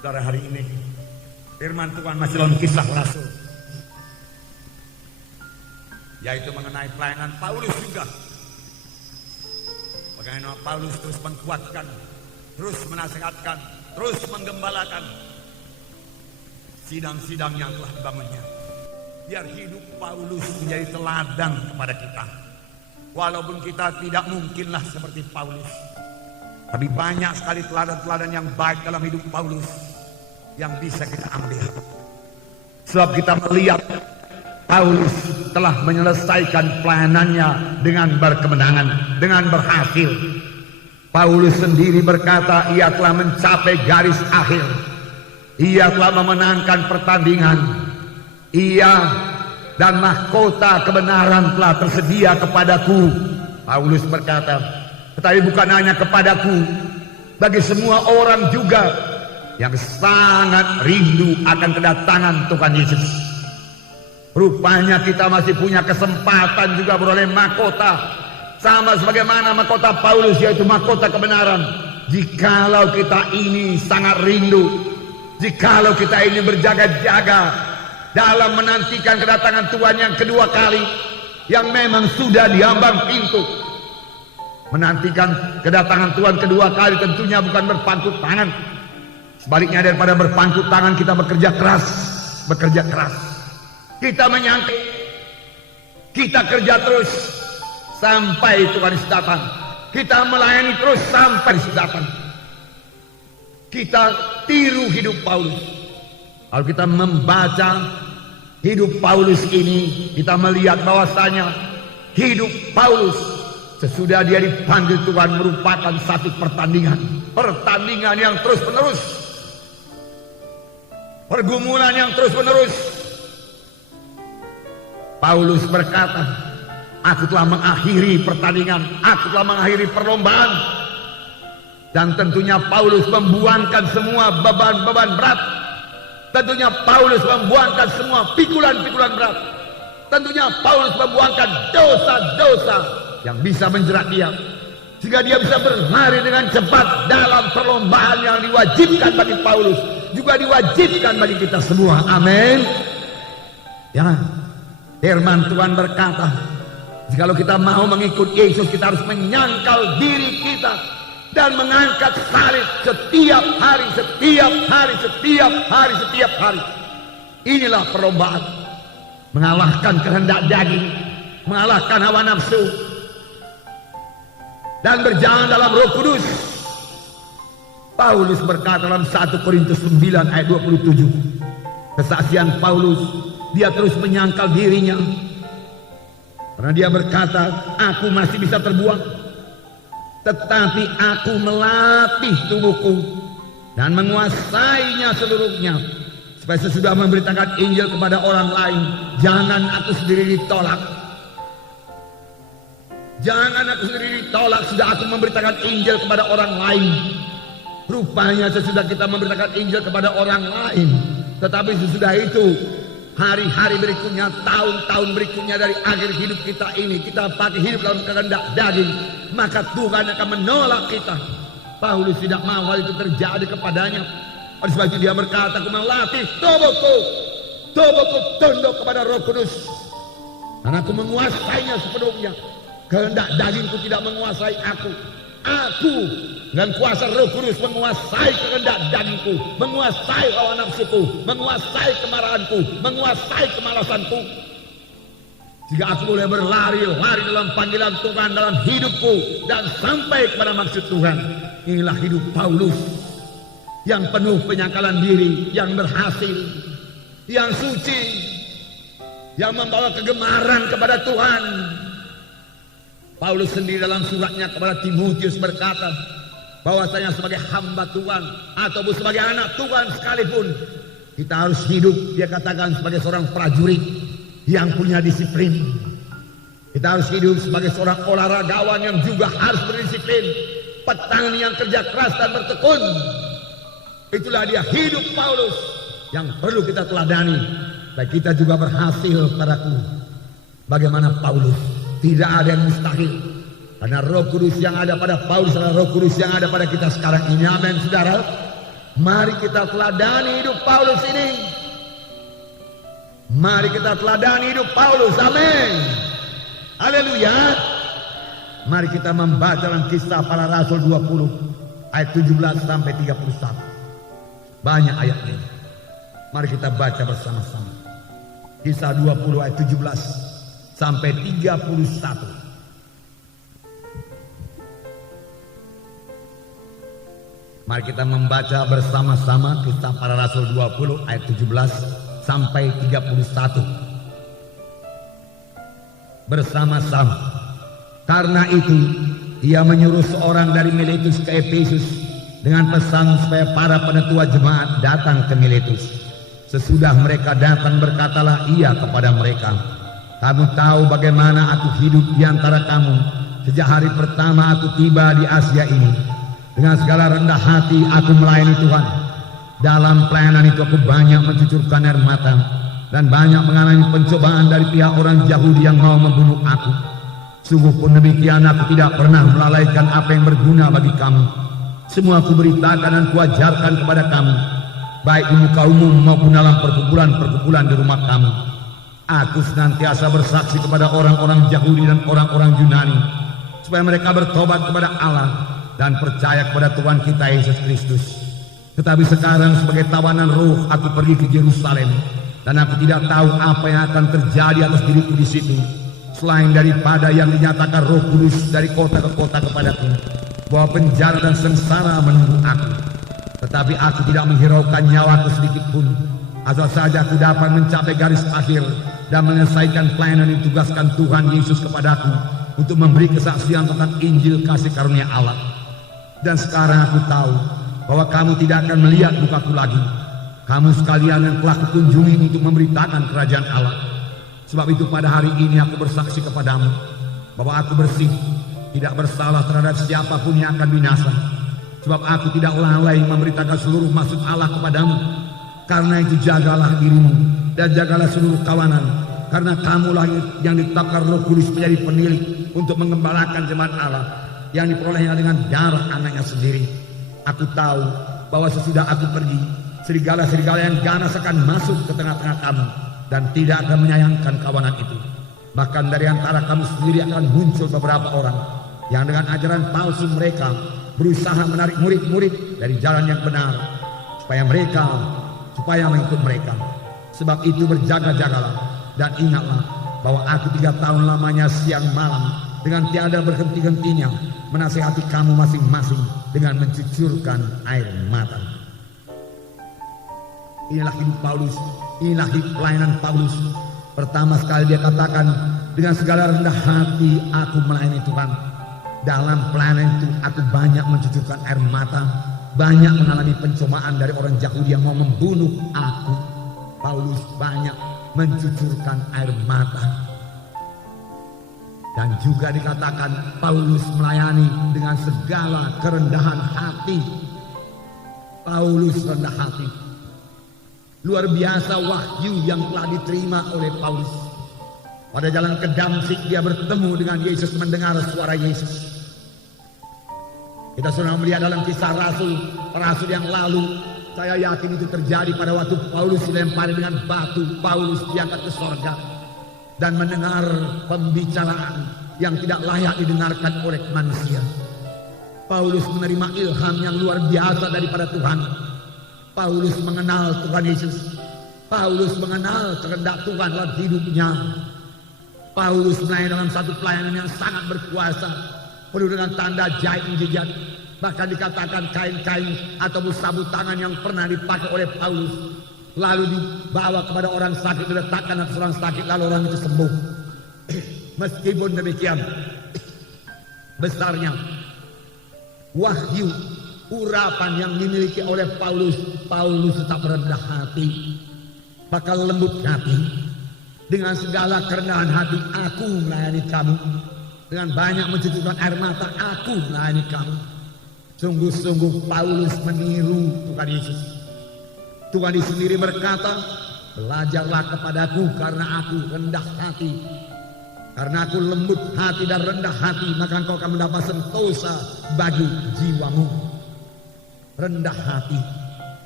Saudara, hari ini firman Tuhan masih dalam Kisah Rasul, yaitu mengenai pelayanan Paulus juga. Bagaimana Paulus terus menguatkan, terus menasihatkan, terus menggembalakan sidang-sidang yang telah dibangunnya. Biar hidup Paulus menjadi teladan kepada kita. Walaupun kita tidak mungkinlah seperti Paulus, tapi banyak sekali teladan-teladan yang baik dalam hidup Paulus yang bisa kita ambil. Sebab kita melihat Paulus telah menyelesaikan pelayanannya dengan berkemenangan, dengan berhasil. Paulus sendiri berkata ia telah mencapai garis akhir. Ia telah memenangkan pertandingan. Ia dan mahkota kebenaran telah tersedia kepadaku. Paulus berkata, tetapi bukan hanya kepadaku, bagi semua orang juga yang sangat rindu akan kedatangan Tuhan Yesus. Rupanya kita masih punya kesempatan juga beroleh mahkota, sama sebagaimana mahkota Paulus, yaitu mahkota kebenaran. Jikalau kita ini sangat rindu, jikalau kita ini berjaga-jaga dalam menantikan kedatangan Tuhan yang kedua kali, yang memang sudah diambang pintu. Menantikan kedatangan Tuhan kedua kali tentunya bukan berpangku tangan. Sebaliknya, daripada berpangku tangan, kita bekerja keras. Bekerja keras. Kita menyangka, kita kerja terus sampai Tuhan Yesus datang. Kita melayani terus sampai Yesus datang. Kita tiru hidup Paulus. Kalau kita membaca hidup Paulus ini, kita melihat bahwasanya hidup Paulus sesudah dia dipanggil Tuhan merupakan satu pertandingan. Pertandingan yang terus menerus. Pergumulan yang terus menerus. Paulus berkata, aku telah mengakhiri pertandingan, aku telah mengakhiri perlombaan. Dan tentunya Paulus membuangkan semua beban-beban berat. Tentunya Paulus membuangkan semua pikulan-pikulan berat. Tentunya Paulus membuangkan dosa-dosa yang bisa menjerat dia, sehingga dia bisa berlari dengan cepat dalam perlombaan yang diwajibkan bagi Paulus, juga diwajibkan bagi kita semua. Amin. Ya, firman Tuhan berkata, jikalau kita mau mengikut Yesus, kita harus menyangkal diri kita dan mengangkat salib setiap hari, setiap hari, setiap hari, setiap hari. Inilah perlombaan, mengalahkan kehendak daging, mengalahkan hawa nafsu, dan berjalan dalam Roh Kudus. Paulus berkata dalam 1 Korintus 9 ayat 27, kesaksian Paulus, dia terus menyangkal dirinya, karena dia berkata, aku masih bisa terbuang, tetapi aku melatih tubuhku dan menguasainya seluruhnya, supaya sesudah memberitakan Injil kepada orang lain, jangan aku sendiri ditolak. Jangan aku sendiri ditolak, sudah aku memberitakan Injil kepada orang lain. Rupanya sesudah kita memberitakan Injil kepada orang lain, tetapi sesudah itu, hari-hari berikutnya, tahun-tahun berikutnya dari akhir hidup kita ini, kita pakai hidup dalam kehendak daging, maka Tuhan akan menolak kita. Paulus tidak mau hal itu terjadi kepadanya. Oleh sebab itu dia berkata, aku melatih tubuhku tunduk kepada Roh Kudus, dan aku menguasainya sepenuhnya. Kehendak dagingku tidak menguasai aku. Aku dengan kuasa Roh Kudus menguasai kehendak dagingku, menguasai hawa nafsuku, menguasai kemarahanku, menguasai kemalasanku. Jika aku boleh berlari-lari dalam panggilan Tuhan dalam hidupku dan sampai kepada maksud Tuhan. Inilah hidup Paulus yang penuh penyangkalan diri, yang berhasil, yang suci, yang membawa kegemaran kepada Tuhan. Paulus sendiri dalam suratnya kepada Timotius berkata bahwasanya sebagai hamba Tuhan ataupun sebagai anak Tuhan sekalipun, kita harus hidup, dia katakan, sebagai seorang prajurit yang punya disiplin. Kita harus hidup sebagai seorang olahragawan yang juga harus berdisiplin, petani yang kerja keras dan bertekun. Itulah dia hidup Paulus yang perlu kita teladani. Baik kita juga berhasil padaku bagaimana Paulus. Tidak ada yang mustahil, karena Roh Kudus yang ada pada Paulus adalah Roh Kudus yang ada pada kita sekarang ini. Amin, saudara. Mari kita teladani hidup Paulus ini. Mari kita teladani hidup Paulus. Amin. Haleluya. Mari kita membaca dalam Kisah Para Rasul 20 ayat 17 sampai 31. Banyak ayatnya. Mari kita baca bersama-sama. Kisah 20 ayat 17 sampai 31. Mari kita membaca bersama-sama Kisah Para Rasul 20 ayat 17 sampai 31. Bersama-sama. Karena itu ia menyuruh seorang dari Miletus ke Efesus dengan pesan supaya para penetua jemaat datang ke Miletus. Sesudah mereka datang, berkatalah ia kepada mereka, kamu tahu bagaimana aku hidup di antara kamu sejak hari pertama aku tiba di Asia ini. Dengan segala rendah hati aku melayani Tuhan. Dalam pelayanan itu aku banyak mencucurkan air mata dan banyak mengalami pencobaan dari pihak orang Yahudi yang mau membunuh aku. Sungguh pun demikian aku tidak pernah melalaikan apa yang berguna bagi kamu. Semua aku beritakan dan kuajarkan kepada kamu, baik di muka umum maupun dalam perkumpulan-perkumpulan di rumah kamu. Aku senantiasa bersaksi kepada orang-orang Yahudi dan orang-orang Yunani supaya mereka bertobat kepada Allah dan percaya kepada Tuhan kita Yesus Kristus. Tetapi sekarang sebagai tawanan roh aku pergi ke Yerusalem dan aku tidak tahu apa yang akan terjadi atas diriku di situ, selain daripada yang dinyatakan Roh Kudus dari kota ke kota kepadaku, bahwa penjara dan sengsara menunggu aku. Tetapi aku tidak menghiraukan nyawaku sedikit pun, asal saja aku dapat mencapai garis akhir dan menyelesaikan pelayanan yang ditugaskan Tuhan Yesus kepadaku untuk memberi kesaksian tentang Injil kasih karunia Allah. Dan sekarang aku tahu bahwa kamu tidak akan melihat mukaku lagi. Kamu sekalian yang telah kukunjungi untuk memberitakan kerajaan Allah. Sebab itu pada hari ini aku bersaksi kepadamu bahwa aku bersih, tidak bersalah terhadap siapapun yang akan binasa. Sebab aku tidak lalai memberitakan seluruh maksud Allah kepadamu. Karena itu jagalah dirimu dan jagalah seluruh kawanan. Karena kamulah yang ditetapkan Roh Kudus menjadi penilik untuk mengembalakan jemaat Allah yang diperolehnya dengan darah anaknya sendiri. Aku tahu bahwa sesudah aku pergi, serigala-serigala yang ganas akan masuk ke tengah-tengah kamu dan tidak akan menyayangkan kawanan itu. Bahkan dari antara kamu sendiri akan muncul beberapa orang yang dengan ajaran palsu mereka berusaha menarik murid-murid dari jalan yang benar supaya mengikut mereka. Sebab itu berjaga-jagalah dan ingatlah bahwa aku 3 tahun lamanya siang malam dengan tiada berhenti-hentinya menasihati kamu masing-masing dengan mencucurkan air mata. Inilah hidup Paulus, inilah hidup pelayanan Paulus. Pertama sekali dia katakan, dengan segala rendah hati aku melayani Tuhan. Dalam pelayanan itu aku banyak mencucurkan air mata, banyak mengalami pencobaan dari orang Yahudi yang mau membunuh aku. Paulus banyak mencucurkan air mata. Dan juga dikatakan Paulus melayani dengan segala kerendahan hati. Paulus rendah hati. Luar biasa wahyu yang telah diterima oleh Paulus. Pada jalan ke Damsyik dia bertemu dengan Yesus, mendengar suara Yesus. Kita sudah melihat dalam Kisah Rasul yang lalu. Saya yakin itu terjadi pada waktu Paulus dilempari dengan batu. Paulus diangkat ke sorga dan mendengar pembicaraan yang tidak layak didengarkan oleh manusia. Paulus menerima ilham yang luar biasa daripada Tuhan. Paulus mengenal Tuhan Yesus. Paulus mengenal kehendak Tuhan dalam hidupnya. Paulus melayani dalam satu pelayanan yang sangat berkuasa, penuh dengan tanda ajaib mujizat. Bahkan dikatakan kain-kain atau sabut tangan yang pernah dipakai oleh Paulus lalu dibawa kepada orang sakit, diletakkan atas orang sakit, lalu orang itu sembuh. Meskipun demikian besarnya wahyu urapan yang dimiliki oleh Paulus, Paulus tetap rendah hati, bakal lembut hati. Dengan segala kerendahan hati aku melayani kamu, dengan banyak mencucurkan air mata aku melayani kamu. Sungguh-sungguh Paulus meniru Tuhan Yesus. Tuhan Yesus sendiri berkata, belajarlah kepadaku karena aku rendah hati. Karena aku lembut hati dan rendah hati, maka engkau akan mendapat sentosa bagi jiwamu. Rendah hati.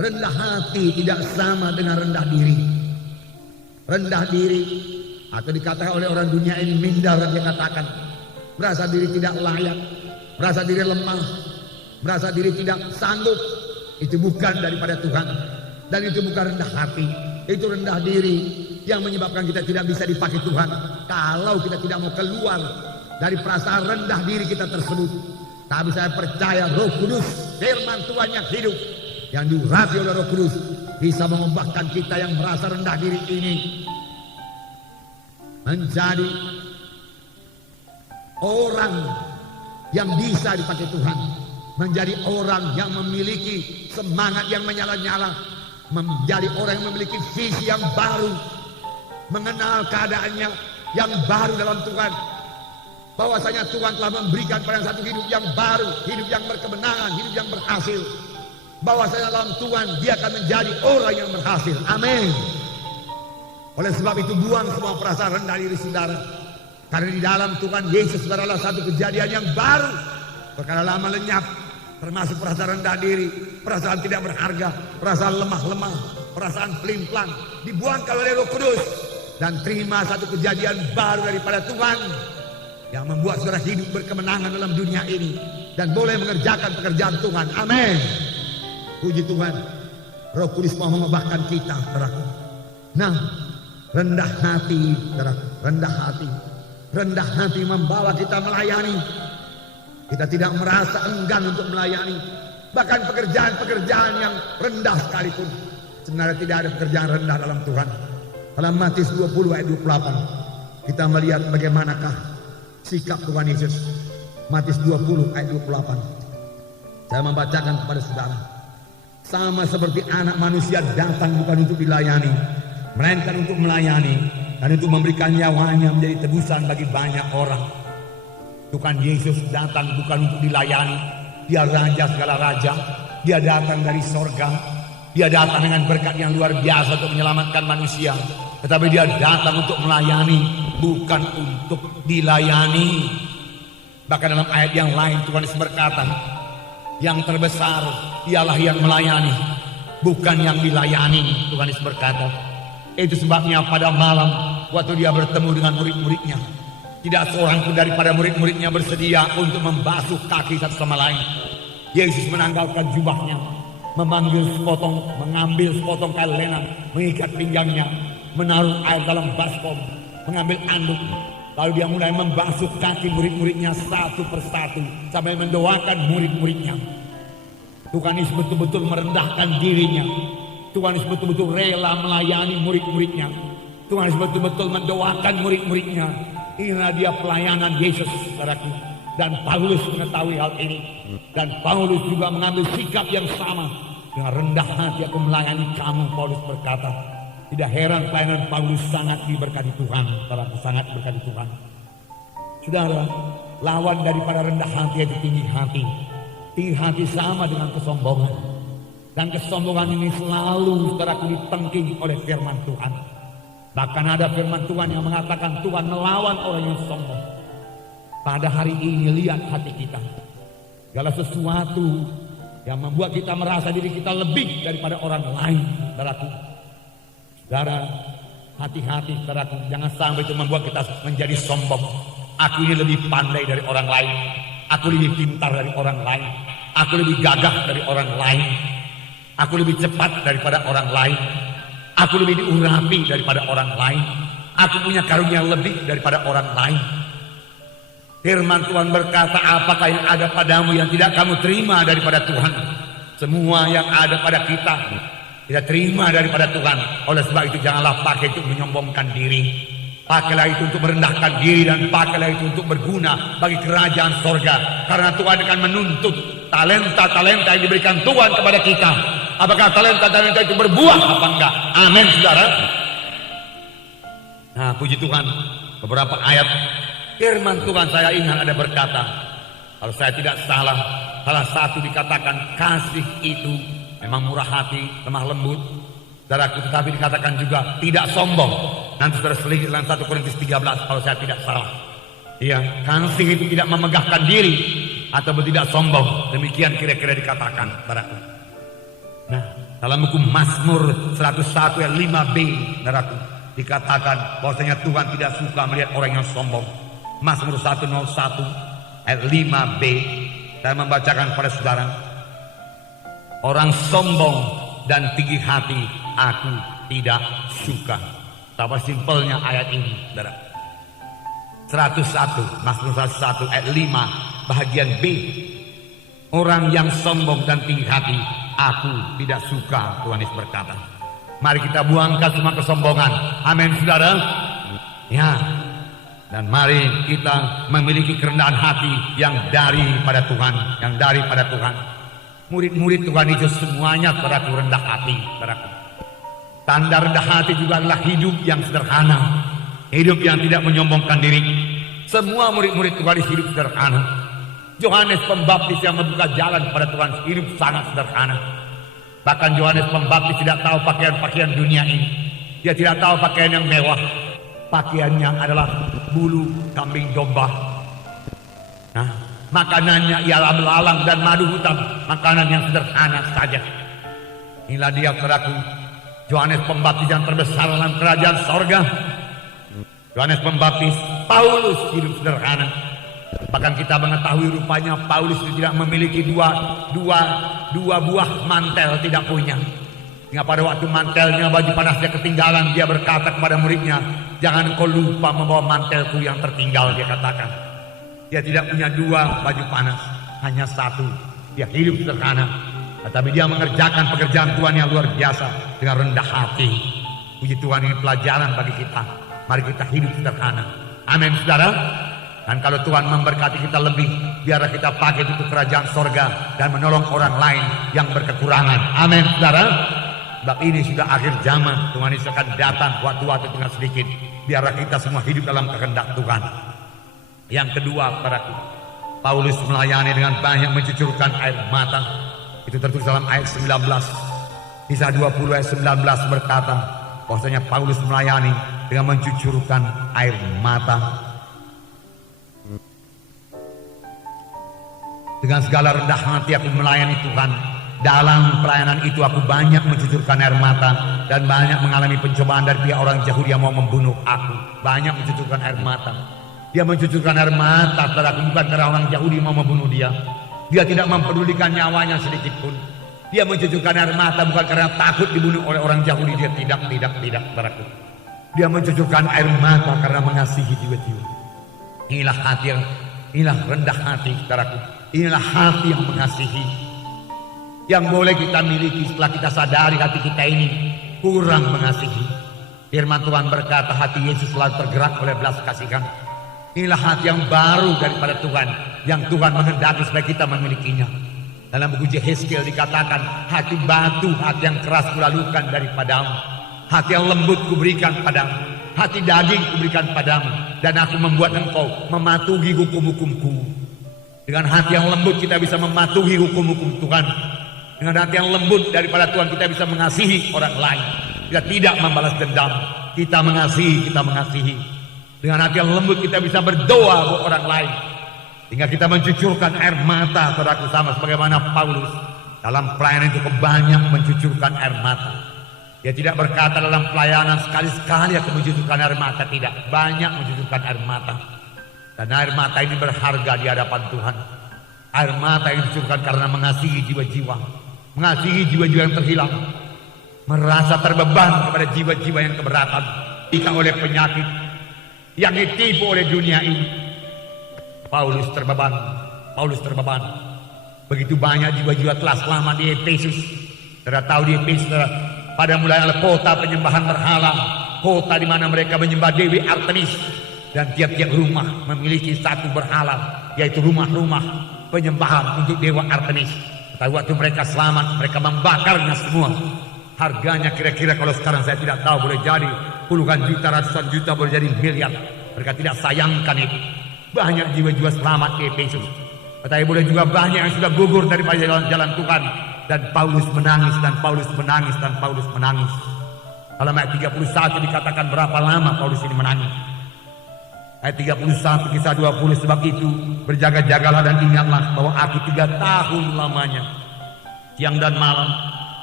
rendah hati tidak sama dengan rendah diri. Rendah diri atau dikatakan oleh orang dunia ini minder, dia katakan merasa diri tidak layak, merasa diri lemah, merasa diri tidak sanggup. Itu bukan daripada Tuhan, dan itu bukan rendah hati. Itu rendah diri yang menyebabkan kita tidak bisa dipakai Tuhan. Kalau kita tidak mau keluar dari perasaan rendah diri kita tersebut. Tapi saya percaya Roh Kudus, firman Tuhan yang hidup, yang diurapi oleh Roh Kudus, bisa mengubahkan kita yang merasa rendah diri ini menjadi orang yang bisa dipakai Tuhan, menjadi orang yang memiliki semangat yang menyala-nyala, menjadi orang yang memiliki visi yang baru, mengenal keadaannya yang baru dalam Tuhan, bahwasanya Tuhan telah memberikan pada satu hidup yang baru, hidup yang berkemenangan, hidup yang berhasil, bahwasanya dalam Tuhan dia akan menjadi orang yang berhasil. Amin. Oleh sebab itu buang semua perasaan rendah diri saudara, karena di dalam Tuhan Yesus adalah satu kejadian yang baru. Perkara lama lenyap, termasuk perasaan rendah diri, perasaan tidak berharga, perasaan lemah-lemah, perasaan pelin-pelan, dibuangkan oleh Roh Kudus dan terima satu kejadian baru daripada Tuhan yang membuat saudara hidup berkemenangan dalam dunia ini dan boleh mengerjakan pekerjaan Tuhan. Amin. Puji Tuhan. Roh Kudus mau mengubahkan kita, saudaraku. Nah, rendah hati, saudaraku, rendah hati. Rendah hati membawa kita melayani. Kita tidak merasa enggan untuk melayani. Bahkan pekerjaan-pekerjaan yang rendah sekalipun. Sebenarnya tidak ada pekerjaan rendah dalam Tuhan. Dalam Matius 20 ayat 28 kita melihat bagaimanakah sikap Tuhan Yesus. Matius 20 ayat 28. Saya membacakan kepada saudara. Sama seperti anak manusia datang bukan untuk dilayani, melainkan untuk melayani dan untuk memberikan nyawanya menjadi tebusan bagi banyak orang. Tuhan Yesus datang bukan untuk dilayani. Dia raja segala raja. Dia datang dari sorga. Dia datang dengan berkat yang luar biasa untuk menyelamatkan manusia. Tetapi dia datang untuk melayani, bukan untuk dilayani. Bahkan dalam ayat yang lain Tuhan Yesus berkata, yang terbesar ialah yang melayani, bukan yang dilayani. Tuhan Yesus berkata. Itu sebabnya pada malam waktu dia bertemu dengan murid-muridnya, tidak seorang pun daripada murid-muridnya bersedia untuk membasuh kaki satu sama lain. Yesus menanggalkan jubahnya, mengambil sepotong kail lenan, mengikat pinggangnya, menaruh air dalam baskom, mengambil anduk, lalu dia mulai membasuh kaki murid-muridnya satu persatu sampai mendoakan murid-muridnya. Tuhan Yesus betul-betul merendahkan dirinya. Tuhan Yesus betul-betul rela melayani murid-muridnya. Tuhan Yesus betul-betul mendoakan murid-muridnya. Inilah dia pelayanan Yesus, saudaraku. Dan Paulus mengetahui hal ini. Dan Paulus juga mengambil sikap yang sama. Dengan rendah hati aku melayani kamu, Paulus berkata. Tidak heran pelayanan Paulus sangat diberkati Tuhan, saudaraku, sangat diberkati Tuhan. Saudara, lawan daripada rendah hati itu tinggi hati. Tinggi hati sama dengan kesombongan. Dan kesombongan ini selalu, saudaraku, ditengking oleh firman Tuhan. Bahkan ada firman Tuhan yang mengatakan Tuhan melawan orang yang sombong. Pada hari ini lihat hati kita. Segala sesuatu yang membuat kita merasa diri kita lebih daripada orang lain, saudaraku. Saudara, hati-hati, saudaraku. Jangan sampai itu membuat kita menjadi sombong. Aku ini lebih pandai dari orang lain. Aku lebih pintar dari orang lain. Aku lebih gagah dari orang lain. Aku lebih cepat daripada orang lain. Aku lebih diurapi daripada orang lain. Aku punya karunia lebih daripada orang lain. Firman Tuhan berkata, apakah yang ada padamu yang tidak kamu terima daripada Tuhan? Semua yang ada pada kita tidak terima daripada Tuhan. Oleh sebab itu janganlah pakai itu menyombongkan diri. Pakailah itu untuk merendahkan diri, dan pakailah itu untuk berguna bagi kerajaan sorga. Karena Tuhan akan menuntut talenta-talenta yang diberikan Tuhan kepada kita. Apakah talenta-talenta itu berbuah apa enggak? Amin, saudara. Nah, puji Tuhan, beberapa ayat firman Tuhan saya ingat ada berkata, kalau saya tidak salah, salah satu dikatakan kasih itu memang murah hati, lemah lembut, saudaraku, tetapi dikatakan juga tidak sombong. Nanti saudara selidiki dalam 1 Korintus 13 kalau saya tidak salah. Iya, kasih itu tidak memegahkan diri atau tidak sombong. Demikian kira-kira dikatakan, saudaraku. Nah, Dalam buku Mazmur 101 ayat 5b, saudaraku, dikatakan bahwasanya Tuhan tidak suka melihat orang yang sombong. Mazmur 101 ayat 5b, saya membacakan kepada saudara. Orang sombong dan tinggi hati aku tidak suka. Betapa simpelnya ayat ini, saudara. 101, Mazmur 101 ayat 5 bagian B. Orang yang sombong dan tinggi hati aku tidak suka, Tuhan Yesus berkata. Mari kita buangkan semua kesombongan. Amin, saudara. Ya. Dan mari kita memiliki kerendahan hati yang daripada Tuhan, yang daripada Tuhan. Murid-murid Tuhan itu semuanya saudaraku rendah hati, saudaraku. Tanda rendah hati juga adalah hidup yang sederhana, hidup yang tidak menyombongkan diri. Semua murid-murid Tuhan hidup sederhana. Yohanes Pembaptis yang membuka jalan kepada Tuhan hidup sangat sederhana. Bahkan Yohanes Pembaptis tidak tahu pakaian-pakaian dunia ini. Dia tidak tahu pakaian yang mewah. Pakaiannya adalah bulu kambing domba. Nah, makanannya ialah belalang dan madu hutan. Makanan yang sederhana saja. Inilah dia, saudaraku, Yohanes Pembaptis yang terbesar dalam kerajaan sorga. Yohanes Pembaptis, Paulus hidup sederhana. Bahkan kita mengetahui rupanya Paulus tidak memiliki dua buah mantel, tidak punya. Hingga pada waktu mantelnya, baju panasnya ketinggalan, dia berkata kepada muridnya, jangan kau lupa membawa mantelku yang tertinggal, dia katakan. Dia tidak punya dua baju panas, hanya satu. Dia hidup sederhana, tetapi dia mengerjakan pekerjaan Tuhan yang luar biasa dengan rendah hati. Puji Tuhan, ini pelajaran bagi kita. Mari kita hidup sederhana. Amin, saudara. Dan kalau Tuhan memberkati kita lebih, biarlah kita pakai itu kerajaan sorga dan menolong orang lain yang berkekurangan. Amin, saudara. Sebab ini sudah akhir zaman. Tuhan Yesus akan datang waktu-waktu tinggal sedikit. Biarlah kita semua hidup dalam kehendak Tuhan. Yang kedua, saudaraku, Paulus melayani dengan banyak mencucurkan air mata. Itu tertulis dalam ayat 19. Kisah 20 ayat 19 berkata bahwasanya Paulus melayani dengan mencucurkan air mata. Dengan segala rendah hati aku melayani Tuhan. Dalam pelayanan itu aku banyak mencucurkan air mata dan banyak mengalami pencobaan dari pihak orang Yahudi yang mau membunuh aku. Banyak mencucurkan air mata. Dia mencucurkan air mata, saudaraku, bukan karena orang Yahudi mau membunuh dia. Dia tidak mempedulikan nyawanya sedikit pun. Dia mencucurkan air mata bukan karena takut dibunuh oleh orang Yahudi. Dia tidak, saudaraku. Dia mencucurkan air mata karena mengasihi jiwa-jiwa. Inilah hati yang, inilah rendah hati, saudaraku. Inilah hati yang mengasihi. Yang boleh kita miliki setelah kita sadari hati kita ini kurang mengasihi. Firman Tuhan berkata hati Yesus selalu tergerak oleh belas kasihan. Inilah hati yang baru daripada Tuhan, yang Tuhan menghendaki supaya kita memilikinya. Dalam buku Yehezkiel dikatakan, hati batu, hati yang keras kulalukan daripadamu. Hati yang lembut kuberikan padamu. Hati daging kuberikan padamu. Dan aku membuat engkau mematuhi hukum-hukumku. Dengan hati yang lembut kita bisa mematuhi hukum-hukum Tuhan. Dengan hati yang lembut daripada Tuhan kita bisa mengasihi orang lain. Kita tidak membalas dendam. Kita mengasihi. Dengan hati yang lembut kita bisa berdoa buat orang lain. Hingga kita mencucurkan air mata, saudaraku, sama sebagaimana Paulus dalam pelayanan itu banyak mencucurkan air mata. Dia tidak berkata dalam pelayanan sekali-sekali aku mencucurkan air mata, tidak. Banyak mencucurkan air mata. Dan air mata ini berharga di hadapan Tuhan. Air mata yang dicucurkan karena mengasihi jiwa-jiwa. Mengasihi jiwa-jiwa yang terhilang. Merasa terbeban kepada jiwa-jiwa yang keberatan. Jika oleh penyakit yang ditipu oleh dunia ini. Paulus terbeban. Begitu banyak jiwa-jiwa telah selamat di Efesus. Saudara tahu di Efesus pada mulanya kota penyembahan berhala. Kota di mana mereka menyembah Dewi Artemis. Dan tiap-tiap rumah memiliki satu berhala. Yaitu rumah-rumah penyembahan untuk Dewa Artemis. Tapi waktu mereka selamat, mereka membakarnya semua. Harganya kira-kira kalau sekarang saya tidak tahu, boleh jadi puluhan juta, ratusan juta, boleh jadi miliar. Mereka tidak sayangkan itu. Banyak jiwa-jiwa selamat di Efesus. Tetapi boleh juga banyak yang sudah gugur daripada jalan-jalan Tuhan. Dan Paulus menangis. Dalam ayat 31 dikatakan berapa lama Paulus ini menangis. Ayat 31 kisah 20, sebab itu berjaga-jagalah dan ingatlah bahwa aku 3 tahun lamanya siang dan malam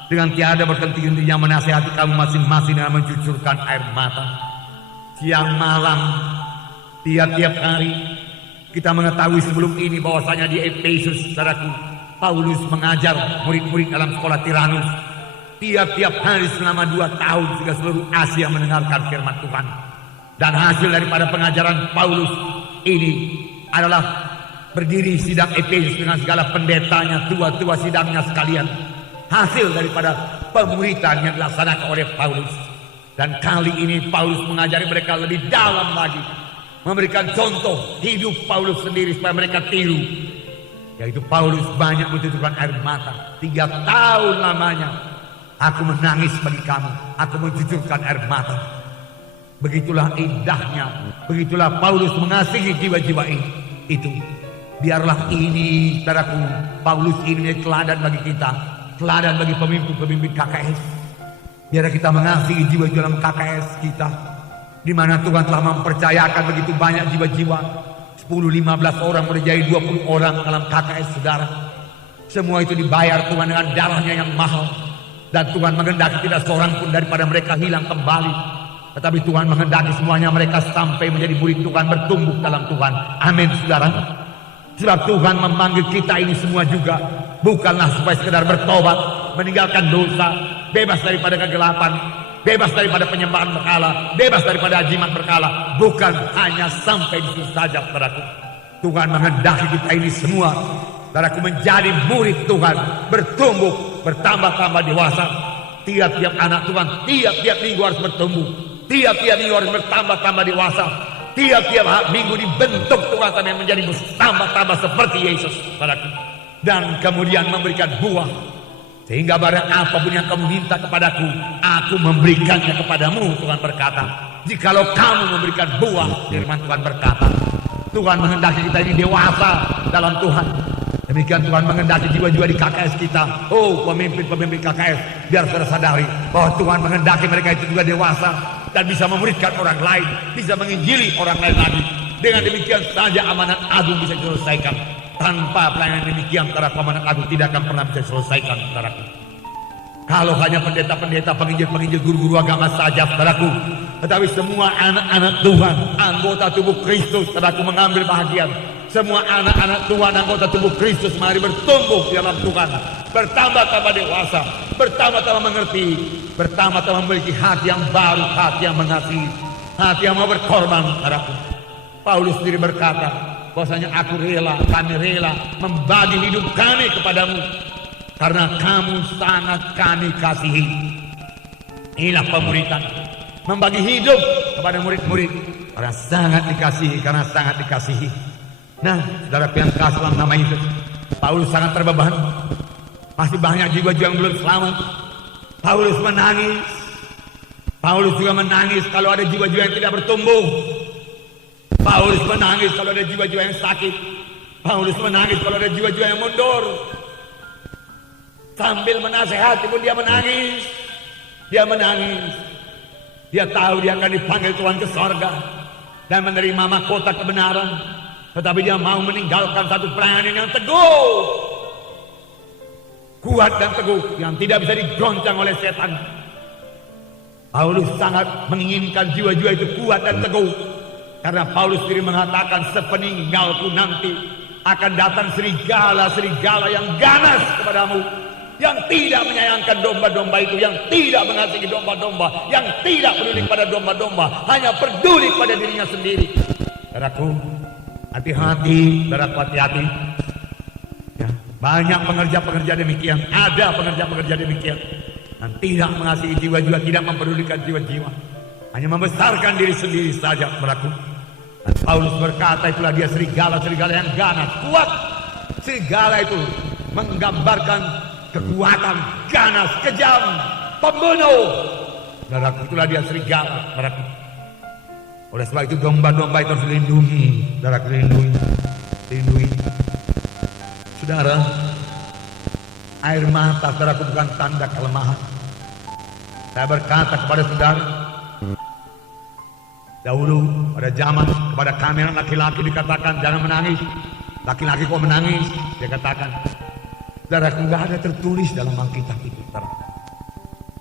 dengan tiada berhenti-hentinya menasihati kamu masing-masing dengan mencucurkan air mata. Siang malam, tiap-tiap hari, kita mengetahui sebelum ini bahwasanya di Efesus, saudaraku, Paulus mengajar murid-murid dalam sekolah Tiranus. Tiap-tiap hari selama 2 tahun sehingga seluruh Asia mendengarkan firman Tuhan. Dan hasil daripada pengajaran Paulus ini adalah berdiri sidang Efesus dengan segala pendetanya, tua-tua sidangnya sekalian. Hasil daripada pemuritan yang dilaksanakan oleh Paulus. Dan kali ini Paulus mengajari mereka lebih dalam lagi, memberikan contoh hidup Paulus sendiri supaya mereka tiru. Yaitu Paulus banyak mencucurkan air mata. 3 tahun lamanya aku menangis bagi kamu, aku mencucurkan air mata. Begitulah indahnya, begitulah Paulus mengasihi jiwa-jiwa itu. Biarlah ini, saudaraku, Paulus ini teladan bagi kita, teladan bagi pemimpin-pemimpin KKS. Biar kita mengasihi jiwa-jiwa dalam KKS kita, di mana Tuhan telah mempercayakan begitu banyak jiwa-jiwa. 10-15 orang boleh jadi 20 orang dalam KKS, saudara. Semua itu dibayar Tuhan dengan darahnya yang mahal. Dan Tuhan menghendaki tidak seorang pun daripada mereka hilang kembali. Tetapi Tuhan menghendaki semuanya mereka sampai menjadi murid Tuhan, bertumbuh dalam Tuhan. Amin, saudara. Sebab Tuhan memanggil kita ini semua juga bukanlah supaya sekedar bertobat, meninggalkan dosa, bebas daripada kegelapan, bebas daripada penyembahan berhala, bebas daripada ajimat berhala. Bukan hanya sampai di situ saja, saudaraku. Tuhan menghendaki kita ini semua, saudaraku, menjadi murid Tuhan, bertumbuh, bertambah-tambah dewasa. Tiap-tiap anak Tuhan, tiap-tiap minggu harus bertumbuh, tiap-tiap minggu harus bertambah-tambah dewasa. Tiap-tiap minggu dibentuk Tuhan sampai menjadi bertambah-tambah seperti Yesus, saudaraku. Dan kemudian memberikan buah. Sehingga barang apapun yang kamu minta kepadaku, aku memberikannya kepadamu, Tuhan berkata. Jikalau kamu memberikan buah, firman Tuhan berkata. Tuhan menghendaki kita ini dewasa dalam Tuhan. Demikian Tuhan menghendaki jiwa-jiwa di KKS kita. Oh, pemimpin-pemimpin KKS, biar saudara sadari bahwa Tuhan menghendaki mereka itu juga dewasa dan bisa memuridkan orang lain, bisa menginjili orang lain lagi. Dengan demikian saja amanat agung bisa diselesaikan. Tanpa pelayanan demikian, saudara, amanat agung tidak akan pernah bisa diselesaikan, saudaraku. Kalau hanya pendeta-pendeta, penginjil-penginjil, guru-guru agama saja, saudaraku. Tetapi semua anak-anak Tuhan, anggota tubuh Kristus, saudaraku, mengambil bahagian. Semua anak-anak Tuhan, anggota tubuh Kristus, mari bertumbuh di dalam Tuhan, bertambah-tambah dewasa, bertambah-tambah mengerti, bertambah-tambah memiliki hati yang baru, hati yang mengasihi, hati yang mau berkorban, saudaraku. Paulus sendiri berkata bahwasanya aku rela, kami rela membagi hidup kami kepadamu karena kamu sangat kami kasihi. Inilah pemuritan, membagi hidup kepada murid-murid karena sangat dikasihi, karena sangat dikasihi. Nah, saudara yang kasih dalam nama Yesus, Paulus sangat terbeban. Masih banyak jiwa-jiwa yang belum selamat. Paulus menangis. Paulus juga menangis kalau ada jiwa-jiwa yang tidak bertumbuh. Paulus menangis kalau ada jiwa-jiwa yang sakit. Paulus menangis kalau ada jiwa-jiwa yang mundur. Sambil menasehati pun dia menangis. Dia menangis. Dia tahu dia akan dipanggil Tuhan ke sorga dan menerima mahkota kebenaran. Tetapi dia mau meninggalkan satu pelayanan yang teguh, kuat dan teguh, yang tidak bisa digoncang oleh setan. Paulus sangat menginginkan jiwa-jiwa itu kuat dan teguh, karena Paulus sendiri mengatakan, sepeninggalku nanti akan datang serigala-serigala yang ganas kepadamu, yang tidak menyayangkan domba-domba itu, yang tidak mengasihi domba-domba, yang tidak peduli pada domba-domba, hanya peduli pada dirinya sendiri. Saudaraku, hati-hati, saudaraku, hati-hati. Ya, banyak pengerja-pengerja demikian, ada pengerja-pengerja demikian, dan tidak mengasihi jiwa-jiwa, tidak mempedulikan jiwa-jiwa, hanya membesarkan diri sendiri saja, saudaraku. Dan Paulus berkata, itulah dia serigala-serigala yang ganas, kuat. Serigala itu menggambarkan kekuatan, ganas, kejam, pembunuh. Saudaraku, itulah dia serigala, saudaraku. Oleh sebab itu domba-domba itu harus dilindungi, saudaraku, dilindungi. Saudara, air mata, saudaraku, bukan tanda kelemahan. Saya berkata kepada saudara, dahulu pada zaman kepada kami anak laki-laki dikatakan jangan menangis. Laki-laki kok menangis? Dia katakan, saudaraku, nggak ada tertulis dalam Alkitab itu, saudara.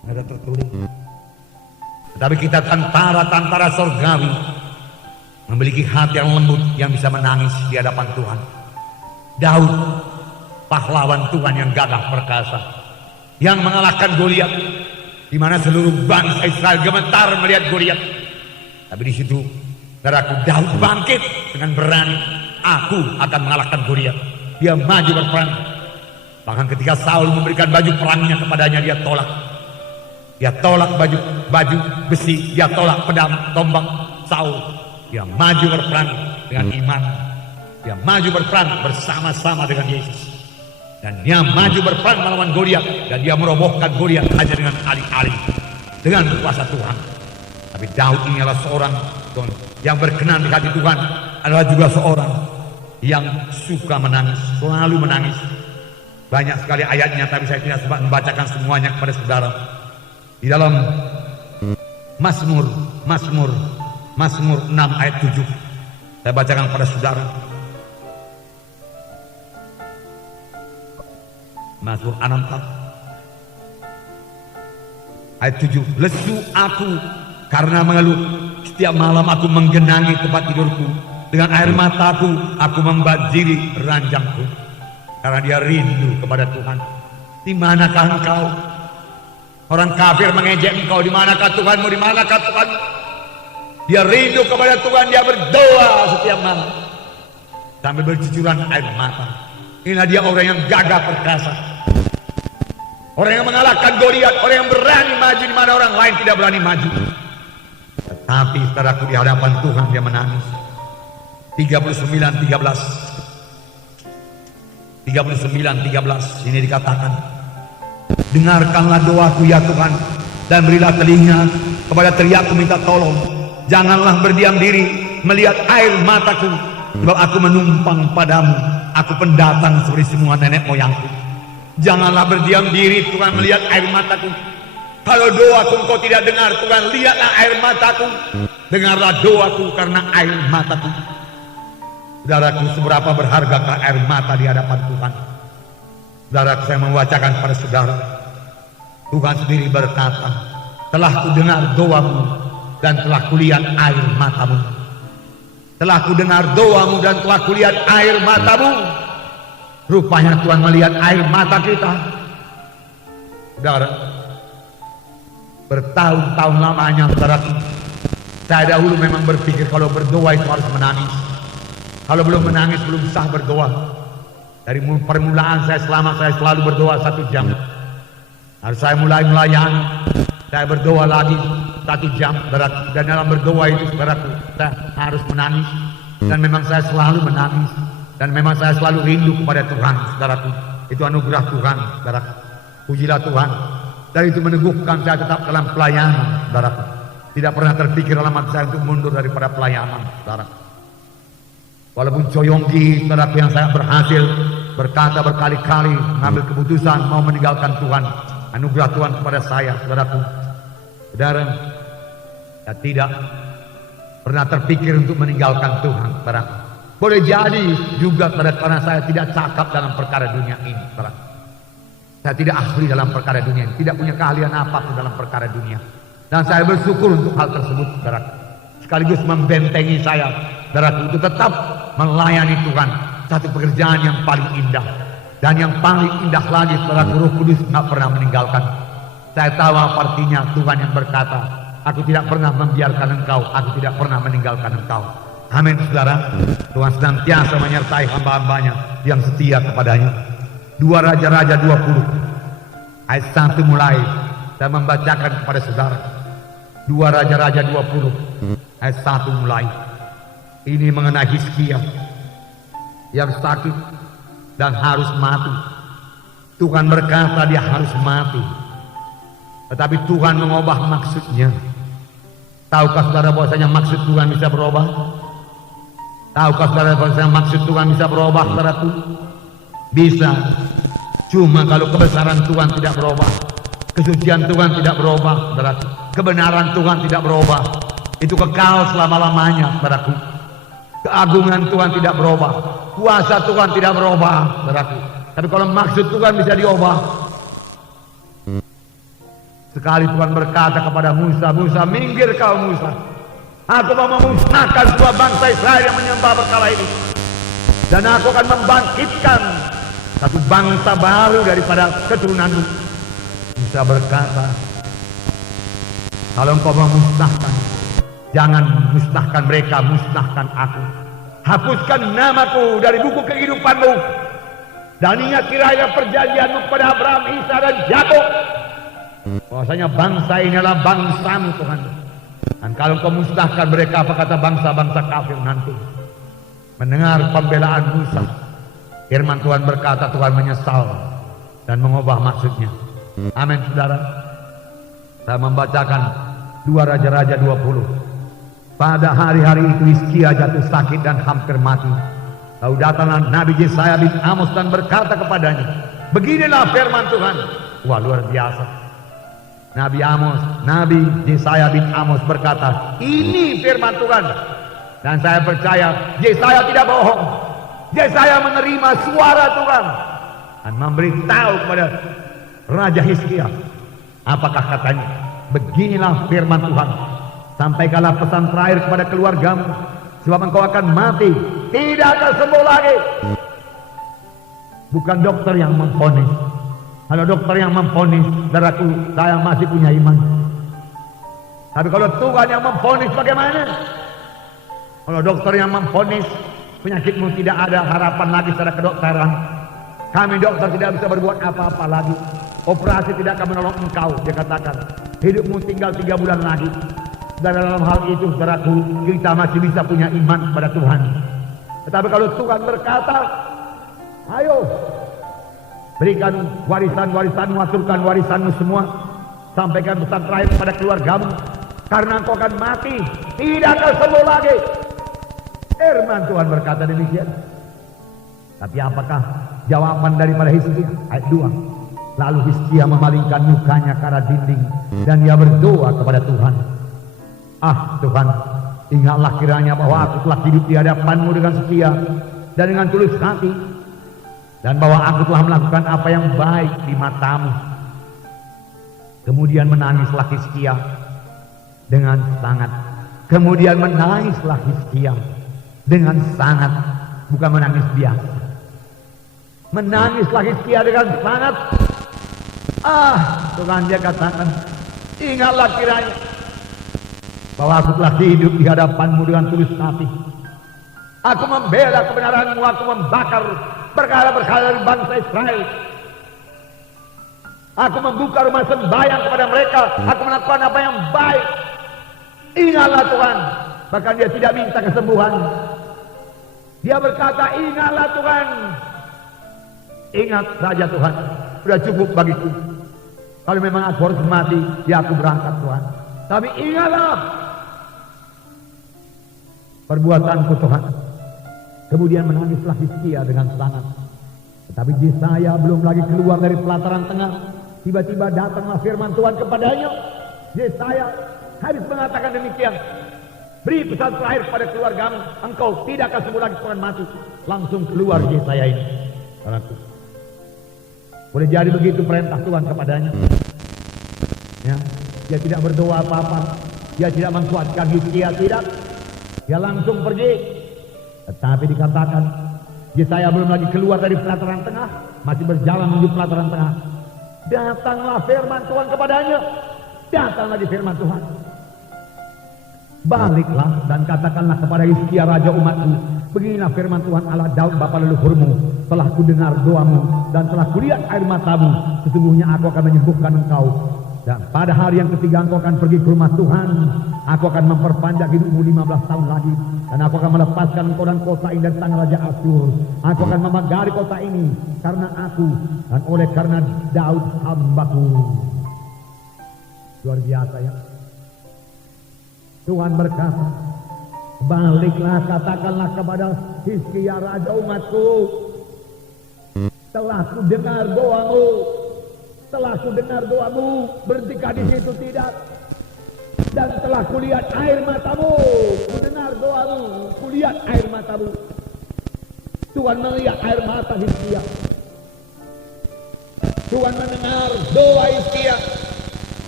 ada tertulis. Tetapi kita tentara-tentara surgawi memiliki hati yang lembut yang bisa menangis di hadapan Tuhan. Daud, pahlawan Tuhan yang gagah perkasa, yang mengalahkan Goliat, di mana seluruh bangsa Israel gemetar melihat Goliat. Tapi di situ, saudaraku, Daud bangkit dengan berani. Aku akan mengalahkan Goliat. Dia maju berperang. Bahkan ketika Saul memberikan baju perangnya kepadanya, dia tolak. Dia tolak baju besi, dia tolak pedang tombak Saul. Dia maju berperang dengan iman. Dia maju berperang bersama-sama dengan Yesus. Dan dia maju berperang melawan Goliat, dan dia merobohkan Goliat hanya dengan alih-alih, dengan kuasa Tuhan. Tapi Daud ini adalah seorang yang berkenan di hati Tuhan, adalah juga seorang yang suka menangis, selalu menangis. Banyak sekali ayatnya, tapi saya tidak sempat membacakan semuanya kepada saudara. Di dalam Mazmur 6 ayat 7 saya bacakan kepada saudara. Mazmur 6 ayat 7. Lesu aku karena mengeluh, setiap malam aku menggenangi tempat tidurku, dengan air mataku aku membanjiri ranjangku, karena dia rindu kepada Tuhan. Di manakah engkau? Orang kafir mengejek engkau. Di manakah Tuhanmu? Di manakah Tuhan? Dia rindu kepada Tuhan. Dia berdoa setiap malam sambil bercucuran air mata. Inilah dia orang yang gagah perkasa, orang yang mengalahkan Goliat, orang yang berani maju di mana orang lain tidak berani maju. Tetapi saudaraku, di hadapan Tuhan dia menangis. 39:13 ini dikatakan, dengarkanlah doaku ya Tuhan, dan berilah telinga kepada teriakku minta tolong. Janganlah berdiam diri melihat air mataku, sebab aku menumpang padamu. Aku pendatang seperti semua nenek moyangku. Janganlah berdiam diri Tuhan melihat air mataku. Kalau doaku engkau tidak dengar Tuhan, lihatlah air mataku. Dengarlah doaku karena air mataku. Saudaraku, seberapa berhargakah air mata di hadapan Tuhan? Saudaraku, saya membacakan kepada saudara. Tuhan sendiri berkata, telah ku dengar doamu dan telah kulihat air matamu. Telah ku dengar doamu dan telah kulihat air matamu. Rupanya Tuhan melihat air mata kita. Saudara, bertahun-tahun lamanya saudaraku, saya dahulu memang berpikir kalau berdoa itu harus menangis. Kalau belum menangis belum sah berdoa. Dari permulaan saya selalu berdoa 1 jam. Harus saya mulai melayani, saya berdoa lagi 1 jam. Dan dalam berdoa itu saudaraku, saya harus menangis. Dan memang saya selalu menangis. Dan memang saya selalu rindu kepada Tuhan, saudaraku. Itu anugerah Tuhan, saudaraku. Pujilah Tuhan. Dan itu meneguhkan saya tetap dalam pelayanan, saudaraku. Tidak pernah terpikir dalam hati saya untuk mundur daripada pelayanan, saudaraku. Walaupun Coyonggi, saudaraku, yang saya berhasil berkata berkali-kali mengambil keputusan mau meninggalkan Tuhan, anugerah Tuhan kepada saya, saudaraku. Saudara, saya tidak pernah terpikir untuk meninggalkan Tuhan, saudaraku. Boleh jadi juga karena saya tidak cakap dalam perkara dunia ini, saudaraku. Saya tidak ahli dalam perkara dunia ini, tidak punya keahlian apapun dalam perkara dunia. Dan saya bersyukur untuk hal tersebut, saudaraku. Sekaligus membentengi saya, saudaraku, untuk tetap melayani Tuhan. Satu pekerjaan yang paling indah. Dan yang paling indah lagi, saudaraku, Roh Kudus tidak pernah meninggalkan. Saya tahu apa artinya Tuhan yang berkata, aku tidak pernah membiarkan engkau, aku tidak pernah meninggalkan engkau. Amin, saudara. Tuhan senantiasa menyertai hamba-hambanya yang setia kepadanya. 2 Raja-Raja 20 ayat 1 mulai saya membacakan kepada saudara. 2 Raja-Raja 20 ayat 1 mulai. Ini mengenai Hizkia yang sakit dan harus mati. Tuhan berkata dia harus mati, tetapi Tuhan mengubah maksudnya. Tahukah saudara bahwasanya maksud Tuhan bisa berubah? Tahukah saudara bahwasanya maksud Tuhan bisa berubah, saudaraku? Bisa. Cuma kalau kebesaran Tuhan tidak berubah, kesucian Tuhan tidak berubah, saudaraku, kebenaran Tuhan tidak berubah, itu kekal selama-lamanya, saudaraku. Keagungan Tuhan tidak berubah, kuasa Tuhan tidak berubah, saudaraku. Tapi kalau maksud Tuhan bisa diubah, Sekali Tuhan berkata kepada Musa, Musa, minggir kau Musa. Aku mau memusnahkan semua bangsa Israel yang menyembah berhala ini. Dan aku akan membangkitkan satu bangsa baru daripada keturunanmu. Musa berkata, kalau engkau mau musnahkan, jangan musnahkan mereka, musnahkan aku. Hapuskan namaku dari buku kehidupanmu. Dan ingat kiranya perjanjianmu kepada Abraham, Isa dan Yakub. Bahwasanya bangsa ini adalah bangsamu Tuhan. Dan kalau engkau musnahkan mereka, apa kata bangsa-bangsa kafir nanti? Mendengar pembelaan Musa, firman Tuhan berkata Tuhan menyesal dan mengubah maksudnya. Amin saudara. Saya membacakan 2 Raja-Raja 20. Pada hari-hari itu Hizkia jatuh sakit dan hampir mati. Lalu datanglah Nabi Yesaya bin Amos dan berkata kepadanya, beginilah firman Tuhan. Wah, luar biasa. Nabi Yesaya bin Amos berkata, ini firman Tuhan. Dan saya percaya Yesaya tidak bohong. Yesaya menerima suara Tuhan dan memberitahu kepada Raja Hizkia. Apakah katanya? Beginilah firman Tuhan. Sampaikanlah pesan terakhir kepada keluargamu, sebab engkau akan mati, tidak akan sembuh lagi. Bukan dokter yang memvonis. Kalau dokter yang memvonis, saudaraku, saya masih punya iman. Tapi kalau Tuhan yang memvonis, bagaimana? Kalau dokter yang memvonis penyakitmu tidak ada harapan lagi secara kedokteran, kami dokter tidak bisa berbuat apa-apa lagi. Operasi tidak akan menolong engkau, dia katakan. Hidupmu tinggal 3 bulan lagi. Dan dalam hal itu, saudaraku, kita masih bisa punya iman kepada Tuhan. Tetapi kalau Tuhan berkata, ayo, berikan warisan-warisanmu, aturkan warisanmu semua, sampaikan pesan terakhir kepada keluargamu, karena engkau akan mati, tidak akan sembuh lagi. Firman Tuhan berkata demikian. Tapi apakah jawaban daripada Hizkia? Ayat 2. Lalu Hizkia memalingkan mukanya ke arah dinding dan dia berdoa kepada Tuhan. Ah Tuhan, ingatlah kiranya bahwa aku telah hidup di hadapan-Mu dengan setia dan dengan tulus hati, dan bahwa aku telah melakukan apa yang baik di mata-Mu. Kemudian menangislah Hizkia dengan sangat. Kemudian menangislah Hizkia dengan sangat, bukan menangis biasa. Menangislah Hizkia dengan sangat. Ah, Tuhan, dia katakan, ingatlah kiranya bahwa aku telah hidup di hadapan-Mu dengan tulus hati. Aku membela kebenaran-Mu, aku membakar perkara-perkara dari bangsa Israel. Aku membuka rumah sembahyang kepada mereka. Aku melakukan apa yang baik. Ingatlah Tuhan. Bahkan dia tidak minta kesembuhan. Dia berkata, ingatlah Tuhan. Ingat saja Tuhan, sudah cukup bagiku. Kalau memang aku harus mati, ya aku berangkat Tuhan. Tapi ingatlah perbuatanku Tuhan. Kemudian menangislah Hizkia dengan sangat. Tetapi Yesaya belum lagi keluar dari pelataran tengah, tiba-tiba datanglah firman Tuhan kepadanya. Yesaya harus mengatakan demikian. Beri pesan terakhir kepada keluargamu, engkau tidak akan sembuh lagi, Tuhan mati. Langsung keluar Yesaya ini. Boleh jadi begitu perintah Tuhan kepadanya. Ya, dia tidak berdoa apa-apa, dia tidak menguatkan Hizkia, tidak. Dia langsung pergi. Tetapi dikatakan Yesaya belum lagi keluar dari pelataran tengah, masih berjalan menuju pelataran tengah. Datanglah firman Tuhan kepadanya. Datang lagi firman Tuhan. Baliklah dan katakanlah kepada Hizkia raja umatku, beginilah firman Tuhan Allah Daud bapa leluhurmu, telah kudengar doamu dan telah kulihat air matamu, sesungguhnya aku akan menyembuhkan engkau. Dan pada hari yang ketiga engkau akan pergi ke rumah Tuhan. Aku akan memperpanjang hidupmu 15 tahun lagi. Dan aku akan melepaskan engkau dan kota ini dari tangan Raja Asyur. Aku akan memagari kota ini karena aku dan oleh karena Daud hambaku. Luar biasa ya. Tuhan berkata, baliklah katakanlah kepada Hizkia raja umatku, telah ku dengar doamu. Telah ku dengar doamu, berhentikah di situ tidak? Dan telah kulihat air matamu, ku dengar doamu, kulihat air matamu. Tuhan melihat air mata Hizkia. Tuhan mendengar doa Hizkia.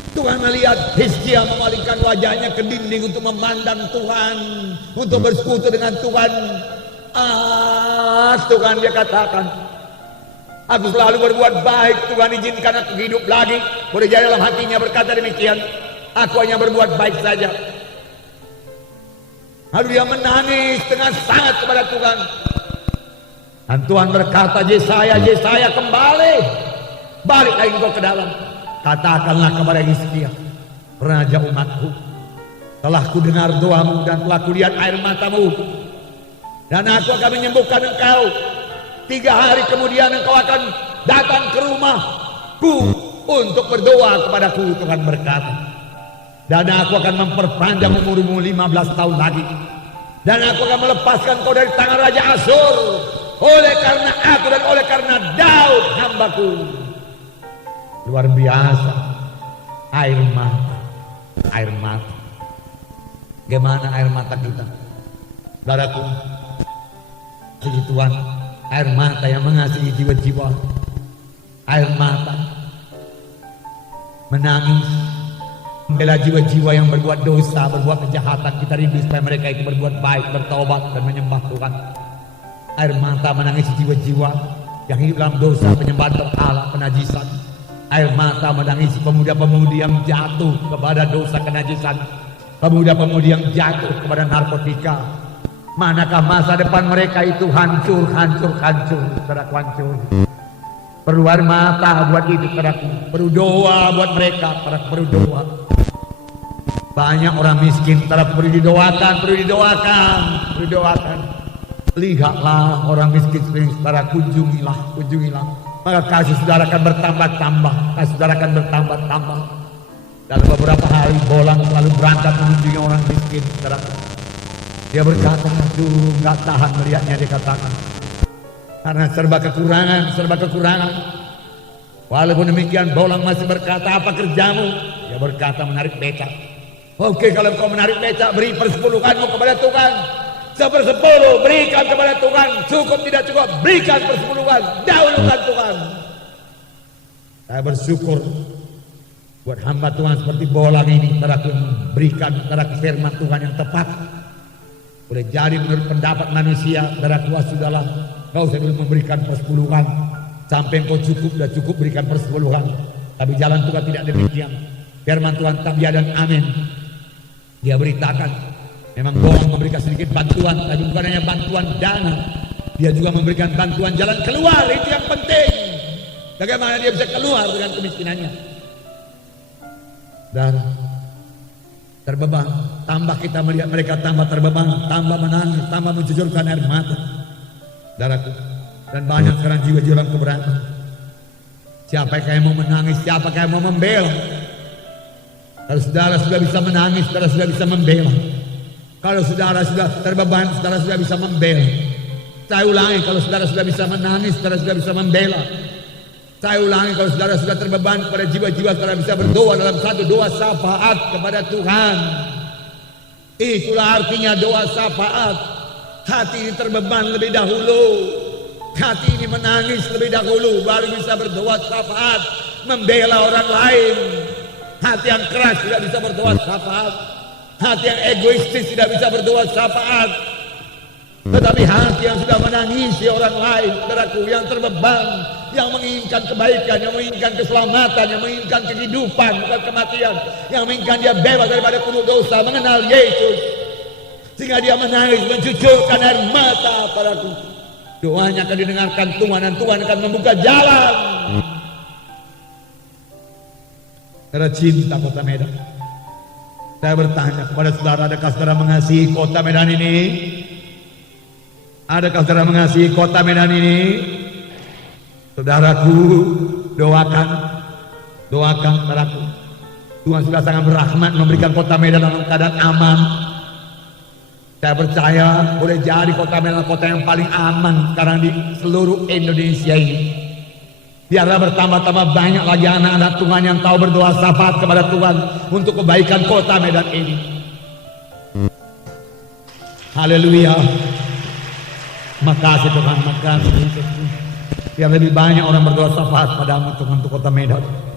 Tuhan melihat Hizkia memalingkan wajahnya ke dinding untuk memandang Tuhan, untuk bersekutu dengan Tuhan. Tuhan dia katakan, aku selalu berbuat baik, Tuhan izinkan aku hidup lagi. Boleh jadi dalam hatinya berkata demikian, aku hanya berbuat baik saja. Lalu dia menangis dengan sangat kepada Tuhan. Dan Tuhan berkata, Yesaya kembali, baliklah engkau ke dalam. Katakanlah kepada Hizkia, raja umatku, telah ku dengar doamu dan telah ku lihat air matamu, dan aku akan menyembuhkan engkau. 3 hari kemudian engkau akan datang ke rumahku untuk berdoa kepadaku, Tuhan berkata. Dan aku akan memperpanjang umurmu 15 tahun lagi. Dan aku akan melepaskan kau dari tangan Raja Asyur, oleh karena aku dan oleh karena Daud hambaku. Luar biasa. Air mata. Air mata. Bagaimana air mata kita? Saudaraku, puji Tuhan, air mata yang mengasihi jiwa-jiwa. Air mata menangis, membela jiwa-jiwa yang berbuat dosa, berbuat kejahatan. Kita rindu supaya mereka itu berbuat baik, bertobat dan menyembah Tuhan. Air mata menangis jiwa-jiwa yang hidup dalam dosa, penyembahan berhala, penajisan. Air mata menangis pemuda-pemudi yang jatuh kepada dosa kenajisan, pemuda-pemudi yang jatuh kepada narkotika. Manakah masa depan mereka itu hancur, saudaraku, hancur. Perlu air mata buat itu, saudaraku. Perlu doa buat mereka, saudaraku, perlu doa. Banyak orang miskin, saudaraku, perlu didoakan, perlu didoakan. Lihatlah orang miskin, saudaraku, kunjungilah. Maka kasih saudara akan bertambah-tambah, Dalam beberapa hari Bolang selalu berangkat mengunjungi orang miskin, saudaraku. Dia berkata, aduh, nggak tahan melihatnya, dia katakan. Karena serba kekurangan. Walaupun demikian, Bolang masih berkata, apa kerjamu? Dia berkata, menarik becak. Oke, kalau kau menarik becak, beri persepuluhanmu kepada Tuhan. 1/10 berikan kepada Tuhan. Cukup tidak cukup, berikan persepuluhan. Dahulukan Tuhan. Saya bersyukur buat hamba Tuhan seperti Bolang ini, saudaraku, memberikan saudaraku firman Tuhan yang tepat. Boleh jadi menurut pendapat manusia, saudaraku, sudahlah, kau usah dulu memberikan persepuluhan. Sampai kau cukup berikan persepuluhan. Tapi jalan Tuhan tidak demikian. Firman Tuhan tetap ya dan amin. Dia beritakan, memang Bolang memberikan sedikit bantuan, tapi bukan hanya bantuan dana, dia juga memberikan bantuan jalan keluar. Itu yang penting. Bagaimana dia bisa keluar dengan kemiskinannya. Dan terbeban, tambah kita melihat mereka tambah terbeban, tambah menangis, tambah mencucurkan air mata, saudaraku. Dan banyak sekarang jiwa-jiwa yang keberatan. Siapa yang mau menangis, siapa yang mau membela? Kalau saudara sudah bisa menangis, saudara sudah bisa membela. Kalau saudara sudah terbeban, saudara sudah bisa membela. Saya ulangi, kalau saudara sudah bisa menangis, saudara sudah bisa membela. Saya ulangi, kalau saudara sudah terbeban pada jiwa-jiwa, saudara bisa berdoa dalam satu doa syafaat kepada Tuhan. Itulah artinya doa syafaat. Hati ini terbeban lebih dahulu, hati ini menangis lebih dahulu, baru bisa berdoa syafaat, membela orang lain. Hati yang keras tidak bisa berdoa syafaat. Hati yang egoistis tidak bisa berdoa syafaat. Tetapi hati yang sudah menangisi orang lain, saudaraku, yang terbeban, yang menginginkan kebaikan, yang menginginkan keselamatan, yang menginginkan kehidupan, bukan kematian, yang menginginkan dia bebas daripada kutuk dosa, mengenal Yesus, sehingga dia menangis, mencucurkan air mata padaku. Doanya akan didengarkan Tuhan, dan Tuhan akan membuka jalan. Karena cinta kota Medan. Saya bertanya kepada saudara, adakah saudara mengasihi kota Medan ini? Adakah saudara mengasihi kota Medan ini? Saudaraku, doakan saudaraku. Tuhan sudah sangat berrahmat memberikan kota Medan dalam keadaan aman. Saya percaya boleh jadi kota Medan kota yang paling aman sekarang di seluruh Indonesia ini. Biarlah bertambah-tambah banyak lagi anak-anak Tuhan yang tahu berdoa syafaat kepada Tuhan untuk kebaikan kota Medan ini. Haleluya. Makasih Tuhan, makasih. Biar lebih banyak orang berdoa syafaat padamu Tuhan untuk kota Medan.